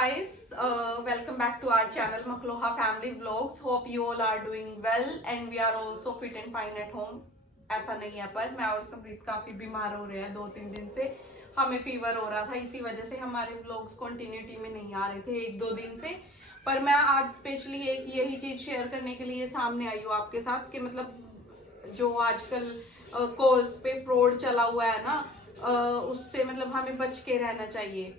guys, welcome back to our channel Makloha Family Vlogs. Hope you all are doing well and we are also fit and fine at home. ऐसा नहीं है पर मैं और समृत काफी बीमार हो रहे हैं 2-3 दिन से. हमें फीवर हो रहा था, इसी वजह से हमारे व्लॉग्स कंटिन्यूटी में नहीं आ रहे थे 1-2 दिन से. पर मैं आज स्पेशली एक यही चीज शेयर करने के लिए सामने आई हूँ आपके साथ कि मतलब जो आजकल कोर्स पे फ्रॉड चला हुआ है ना, उससे मतलब हमें बच के रहना चाहिए.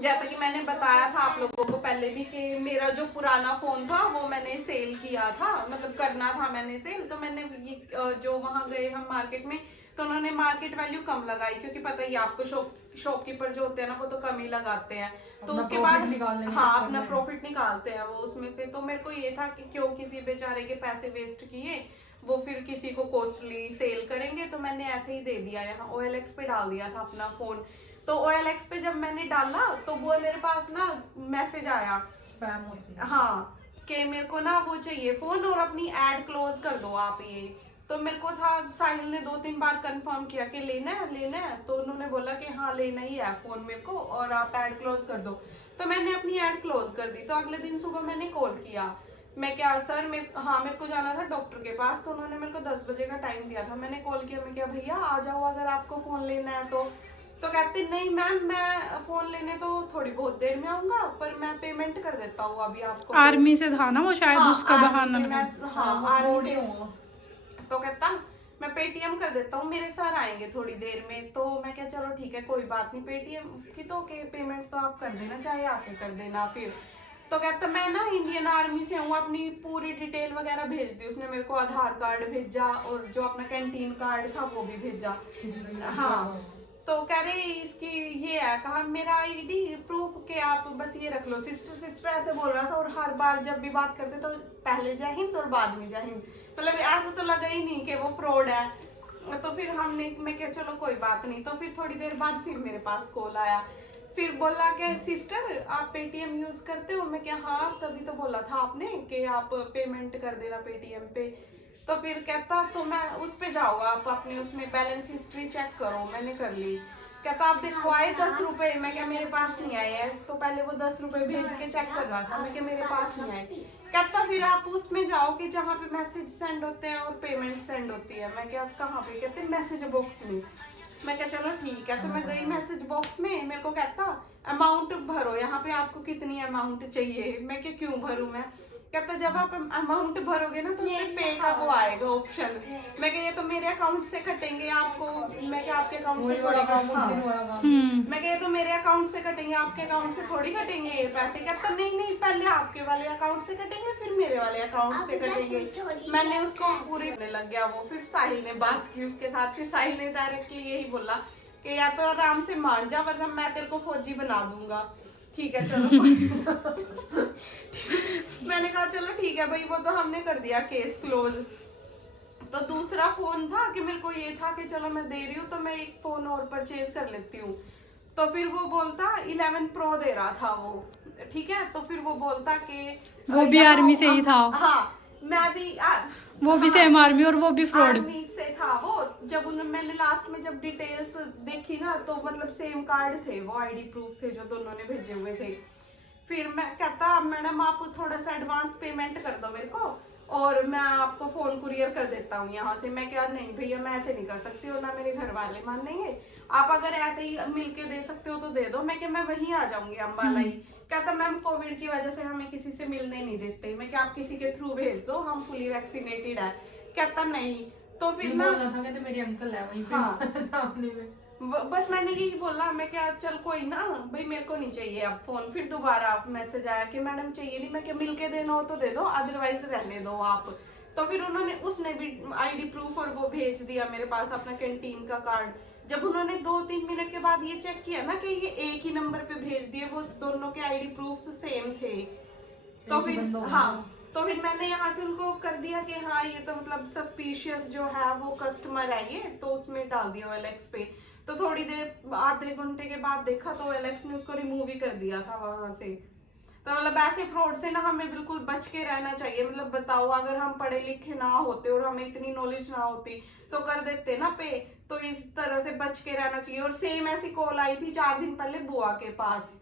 जैसा कि मैंने बताया था आप लोगों को पहले भी कि मेरा जो पुराना फोन था वो मैंने सेल किया था, मतलब करना था मैंने सेल. तो मैंने ये जो वहां गए हम मार्केट में, तो उन्होंने मार्केट वैल्यू कम लगाई क्योंकि पता ही आपको शॉपकीपर जो होते हैं ना वो तो कम ही लगाते हैं. तो उसके बाद हाँ अपना प्रॉफिट निकालते हैं वो उसमें से. तो मेरे को ये था कि क्यों किसी बेचारे के पैसे वेस्ट किए, वो फिर किसी को कॉस्टली सेल करेंगे. तो मैंने ऐसे ही दे दिया, यहाँ OLX पे डाल दिया था अपना फोन. तो OLX पे जब मैंने डाला तो वो मेरे पास ना मैसेज आया हाँ कि मेरे को ना वो चाहिए फोन और अपनी एड क्लोज कर दो आप ये. तो मेरे को था, साहिल ने 2-3 बार कंफर्म किया कि लेना है. तो उन्होंने बोला कि हाँ लेना ही है फोन मेरे को और आप एड क्लोज कर दो. तो मैंने अपनी एड क्लोज कर दी. तो अगले दिन सुबह मैंने कॉल किया, मैं क्या सर मेरे को जाना था डॉक्टर के पास. तो उन्होंने मेरे को 10 बजे का टाइम दिया था. मैंने कॉल किया, मैं क्या भैया आ जाओ अगर आपको फोन लेना है तो कहते नहीं मैम मैं फोन लेने तो थोड़ी बहुत देर में आऊंगा पर मैं पेमेंट कर देता हूँ अभी आपको. आर्मी से था ना वो शायद. हाँ, उसका बहाना. हाँ आर्मी से. तो कहता मैं पेटीएम कर देता हूँ, मेरे सर आएंगे थोड़ी देर में. तो मैं क्या चलो ठीक है कोई बात नहीं, पेटीएम की तो पेमेंट तो आप कर देना, चाहे आके कर देना फिर. तो कहता मैं ना इंडियन आर्मी से हूँ, अपनी पूरी डिटेल वगैरह भेज दी. उसने मेरे को आधार कार्ड भेजा और जो अपना कैंटीन कार्ड था वो भी भेजा. हाँ तो कह रहे इसकी ये है, कहा मेरा आईडी प्रूफ के आप बस ये रख लो. सिस्टर ऐसे बोल रहा था और हर बार जब भी बात करते तो पहले जय हिंद और बाद में जय हिंद. मतलब ऐसा तो लगा ही नहीं कि वो फ्रॉड है. तो फिर मैं क्या चलो कोई बात नहीं. तो फिर थोड़ी देर बाद फिर मेरे पास कॉल आया. फिर बोला कि सिस्टर आप पेटीएम यूज करते हो. मैं क्या हाँ तभी तो बोला था आपने कि आप पेमेंट कर देना पेटीएम पे. तो फिर कहता तो मैं उस पे जाओ, आप अपने उसमें बैलेंस हिस्ट्री चेक करो. मैंने कर ली. कहता आप देखो आए 10 रुपए. मैं क्या मेरे पास नहीं आए हैं. तो पहले वो 10 रुपए भेज के चेक कर रहा था, मैं क्या मेरे पास नहीं आए. कहता फिर आप उसमें जाओ कि जहाँ पे मैसेज सेंड होते हैं और पेमेंट सेंड होती है. मैं क्या कहाँ पे, कहते मैसेज बॉक्स में. मैं क्या चलो ठीक है. तो मैं गई मैसेज बॉक्स में. मेरे को कहता अमाउंट भरो, यहाँ पे आपको कितनी अमाउंट चाहिए. मैं क्या क्यों भरूं मैं. कहता जब आप अमाउंट भरोगे ना तो उसमें पे का वो आएगा ऑप्शन. मैं क्या ये तो मेरे अकाउंट से कटेंगे आपको. मैं क्या आपके अकाउंट से थोड़ी मैं क्या ये तो मेरे अकाउंट से कटेंगे, आपके अकाउंट से थोड़ी कटेंगे ये पैसे. कहता नहीं पहले आपके वाले अकाउंट से कटेंगे फिर मेरे वाले अकाउंट से कटेंगे. मैंने उसको पूरी लग गया वो. फिर साहिल ने बात की उसके साथ. फिर साहिल ने डायरेक्टली यही बोला कि या तो आराम से मान जा वरना मैं तेरे को फौजी बना दूंगा. ठीक है चलो मैंने कहा चलो ठीक है भाई, वो तो हमने कर दिया केस क्लोज. तो दूसरा फोन था कि मेरे को ये था कि चलो मैं दे रही हूँ तो मैं एक फोन और परचेज कर लेती हूँ. तो फिर वो बोलता 11 Pro दे रहा था वो. ठीक है तो फिर वो बोलता कि वो भी आर्मी से ही था. हाँ मैं भी वो भी सेम आर्मी और वो भी फ्रॉड आर्मी से था वो. जब मैंने लास्ट में जब डिटेल्स देखी ना तो मतलब सेम कार्ड थे वो, आईडी प्रूफ थे जो दोनों ने भेजे हुए थे. फिर मैं कहता मैडम आप थोड़ा सा एडवांस पेमेंट कर दो मेरे को और मैं आपको फोन कुरियर कर देता हूँ यहाँ से. मैं क्या नहीं भैया मैं ऐसे नहीं कर सकती और ना मेरे घर वाले मानेंगे. आप अगर ऐसे ही मिलके दे सकते हो तो दे दो. मैं क्या मैं वहीं आ जाऊंगी अम्बाला ही. कहता मैम कोविड की वजह से हमें किसी से मिलने नहीं देते. मैं क्या आप किसी के थ्रू भेज दो, हम फुली वैक्सीनेटेड है. कहता नहीं. तो फिर मैं मेरी अंकल है वहीं पे. हाँ बस मैंने यही बोला. मैं क्या चल कोई ना भाई मेरे को नहीं चाहिए अब फोन. फिर दोबारा मैसेज आया कि मैडम चाहिए नहीं. मैं क्या मिलके देना हो तो दे दो अदरवाइज रहने दो आप. तो फिर उसने भी आईडी प्रूफ और वो भेज दिया मेरे पास अपना कैंटीन का कार्ड. जब उन्होंने 2-3 मिनट के बाद ये चेक किया ना कि ये एक ही नंबर पे भेज दिए, वो दोनों के आईडी प्रूफ सेम थे. तो फिर हाँ तो फिर मैंने यहाँ से उनको कर दिया कि हाँ ये तो मतलब सस्पिशियस जो है वो कस्टमर है ये. तो उसमें डाल दिया OLX पे. तो थोड़ी देर आधे घंटे के बाद देखा तो OLX ने उसको रिमूव ही कर दिया था वहां से. तो मतलब ऐसे फ्रॉड से ना हमें बिल्कुल बच के रहना चाहिए. मतलब बताओ अगर हम पढ़े लिखे ना होते और हमें इतनी नॉलेज ना होती तो कर देते ना पे. तो इस तरह से बच के रहना चाहिए. और सेम ऐसी कॉल आई थी 4 दिन पहले बुआ के पास.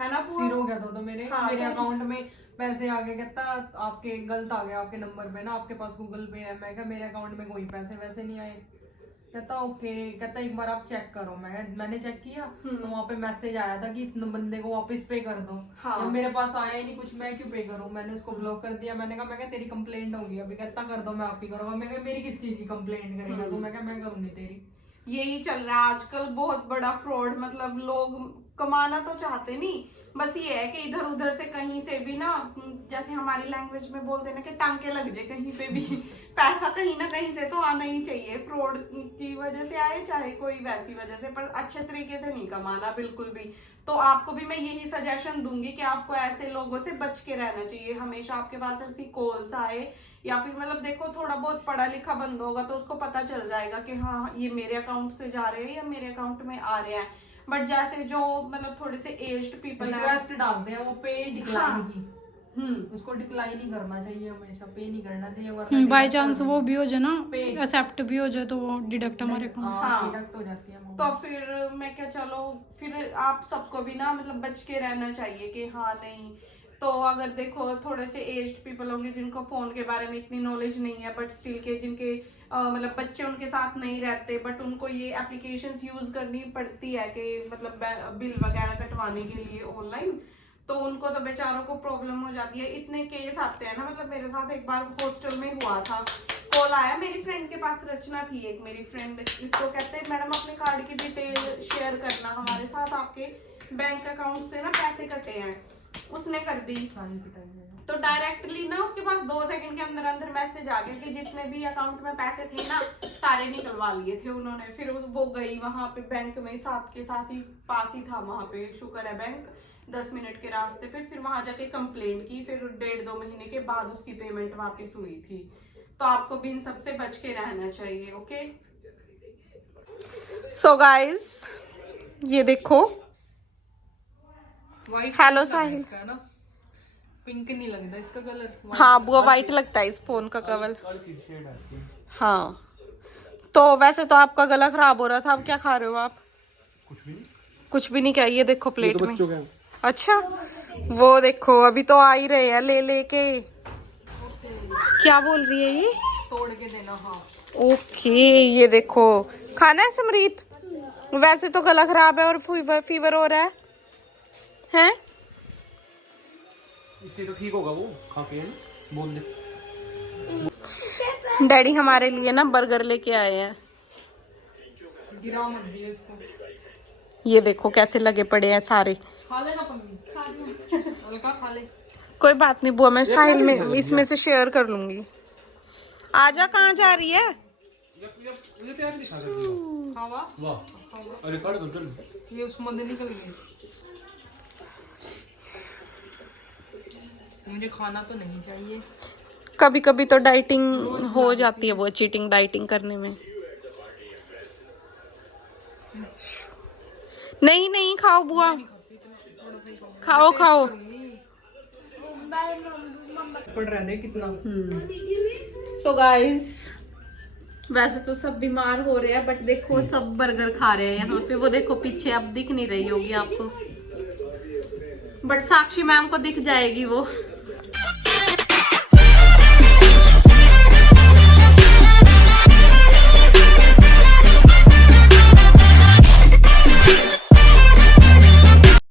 है ना जीरो हो गया था तो मेरे हाँ, मेरे तो- अकाउंट में पैसे आ गए, कहता आपके गलत आ गया आपके नंबर पे ना, आपके पास गूगल पे है। मैं कहा मेरे अकाउंट में कोई पैसे वैसे नहीं आए। कहता ओके, कहता एक बार आप चेक करो। मैंने चेक किया तो वहाँ पे मैसेज आया था कि इस बंदे को वापस पे कर दो। हाँ। जब मेरे पास आया ही नहीं कुछ, मैं क्यों पे करूँ? मैंने उसको ब्लॉक कर दिया। मैंने कहा तेरी कंप्लेंट होगी अभी। कहता कर दो, मैं आपकी करूँगा। मैं कहा मेरी किस चीज की कंप्लेंट करेगा? तो मैं कहा मैं करूंगी तेरी। यही चल रहा है आजकल, बहुत बड़ा फ्रॉड। मतलब लोग कमाना तो चाहते नहीं, बस ये है कि इधर उधर से कहीं से भी ना, जैसे हमारी लैंग्वेज में बोलते हैं ना कि टांके लग जाए कहीं पे भी पैसा कहीं ना कहीं से तो आना ही चाहिए। फ्रॉड की वजह से आए चाहे कोई वैसी वजह से, पर अच्छे तरीके से नहीं कमाना बिल्कुल भी। तो आपको भी मैं यही सजेशन दूंगी कि आपको ऐसे लोगों से बच के रहना चाहिए। हमेशा आपके पास ऐसी कॉल्स आए या फिर मतलब देखो थोड़ा बहुत पढ़ा लिखा बंद होगा तो उसको पता चल जाएगा कि हाँ ये मेरे अकाउंट से जा रहे हैं या मेरे अकाउंट में आ रहे हैं। बट जैसे जो मतलब थोड़े से एज्ड पीपल है, रिक्वेस्ट डालते हैं वो पे डिक्लाइन हाँ। की, उसको डिक्लाइन ही करना चाहिए हमेशा, पे नहीं करना चाहिए। बाई चांस वो भी हो जाए ना, पे एक्सेप्ट भी हो जाए तो वो डिडक्ट हमारे अकाउंट। हाँ। डिडक्ट हो जाती है तो फिर मैं क्या, चलो फिर आप सबको भी ना मतलब बच के रहना चाहिए कि हाँ नहीं। तो अगर देखो थोड़े से एज्ड पीपल होंगे जिनको फोन के बारे में इतनी नॉलेज नहीं है, बट स्टिल के जिनके मतलब बच्चे उनके साथ नहीं रहते, बट उनको ये एप्लीकेशंस यूज करनी पड़ती है कि मतलब बिल वगैरह कटवाने के लिए ऑनलाइन, तो उनको तो बेचारों को प्रॉब्लम हो जाती है। इतने केस आते हैं ना, मतलब मेरे साथ एक बार हॉस्टल में हुआ था, कॉल आया मेरी फ्रेंड के पास, रचना थी एक मेरी फ्रेंड, इसको कहते हैं मैडम अपने कार्ड की डिटेल शेयर करना हमारे साथ, आपके बैंक अकाउंट से ना पैसे कटे हैं। उसने कर दी तो डायरेक्टली ना उसके पास 2 सेकंड के अंदर अंदर मैसेज आ गया कि जितने भी अकाउंट में पैसे थे ना सारे निकलवा लिए थे उन्होंने। फिर वो गई वहां पे बैंक में, साथ के साथ ही पास ही था वहां पे, शुक्र है बैंक 10 मिनट के रास्ते पे। फिर वहां जाके कंप्लेंट की, फिर 1.5-2 महीने के बाद उसकी पेमेंट वापस हुई थी। तो आपको भी इन सबसे बच के रहना चाहिए। ओके सो गाइस ये देखो, हेलो साहिल, ना पिंक नहीं लगता इसका कलर। हाँ वो व्हाइट लगता है इस फोन का कवर। हाँ तो वैसे तो आपका गला खराब हो रहा था, अब क्या खा रहे हो आप? कुछ भी नहीं क्या? ये देखो प्लेट में। अच्छा वो देखो अभी तो आ ही रहे हैं ले लेके। क्या बोल रही है ये? तोड़ के देना। हाँ ओके ये देखो, खाना है समरीत? वैसे तो गला खराब है और फीवर हो रहा है? इससे तो ठीक होगा वो खा के, बोल दे। डैडी हमारे लिए ना बर्गर लेके आए हैं। गिरा मत दियो इसको। ये देखो कैसे लगे पड़े हैं सारे। खा लेना पन्नी, खा लियो हल्का खा ले। कोई बात नहीं बुआ, मैं साहिल में इसमें से शेयर कर लूंगी। आजा, कहाँ जा रही है? मुझे प्यार नहीं खा रही। खावा वाह अरे काट दो चल। ये उस मंदिर निकल गई। मुझे खाना तो नहीं चाहिए। कभी कभी तो डाइटिंग हो जाती है, वो चीटिंग डाइटिंग करने में। नहीं नहीं खाओ बुआ, खाओ खाओ। पड़ रहा है कितना। सो गाइस वैसे तो सब बीमार हो रहे हैं, बट देखो सब बर्गर खा रहे हैं यहाँ पे। वो देखो पीछे अब दिख नहीं रही होगी आपको, बट साक्षी मैम को दिख जाएगी वो।